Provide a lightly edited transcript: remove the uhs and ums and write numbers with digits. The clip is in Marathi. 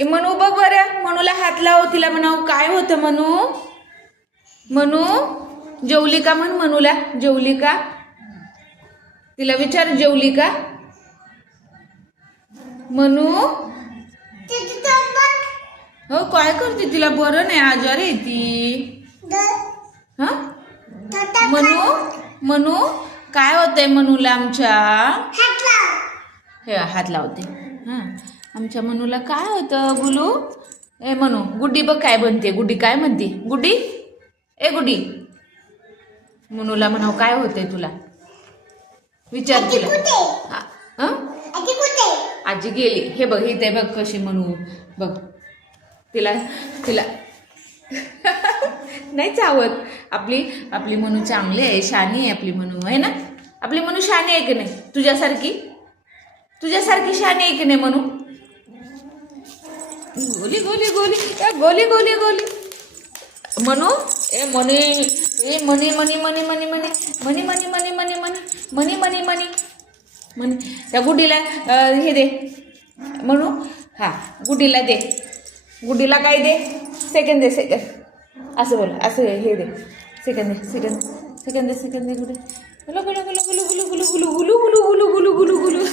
ए मनू बघ बरं, मनूला हात लाव, तिला म्हणाव काय होतं मनू. मनू जेवली का म्हण मनूला, जेवली का. तिला विचार जेवली का मनू. हो काय करते, तिला बरं नाही, आजारी आहे ती. हा मनू, मनू काय होतंय मनूला आमच्या. हे हात लावते. हा आमच्या मनूला काय होतं गुलू. ए मनू गुड्डी बघ काय बनते, गुड्डी काय म्हणते, गुड्डी ए गुड्डी. मनूला म्हणाव काय होतंय तुला, विचार तिला. आजी गेली. हे बघ इथे बघ कशी मनू बघ, तिला तिला नाही चावत. आपली आपली मनू चांगली आहे, शानी आहे आपली मनू, आहे ना. आपली मनू शानी आहे की नाही, तुझ्यासारखी, तुझ्यासारखी शानी आहे की नाही मनू. गोली गोली गोली गोली गोली गोली Manu. A money, a money मनी मनी मनी मनी मनी मनी मनी मनी मनी मनी मनी मनी मनी. त्या गुड्डीला हे दे म्हणू. हा गुड्डीला दे, गुड्डीला काय दे, सेकंड दे, सेकंड असं बोल, असं हे दे, सेकंड दे, सेकंड सेकंड दे, सेकंड दे गुड्डी. गुलू गुलू गुलू गुलू गुलू गुलू गुलू गुलू गुलू गुलू गुलू गुलू गुलू.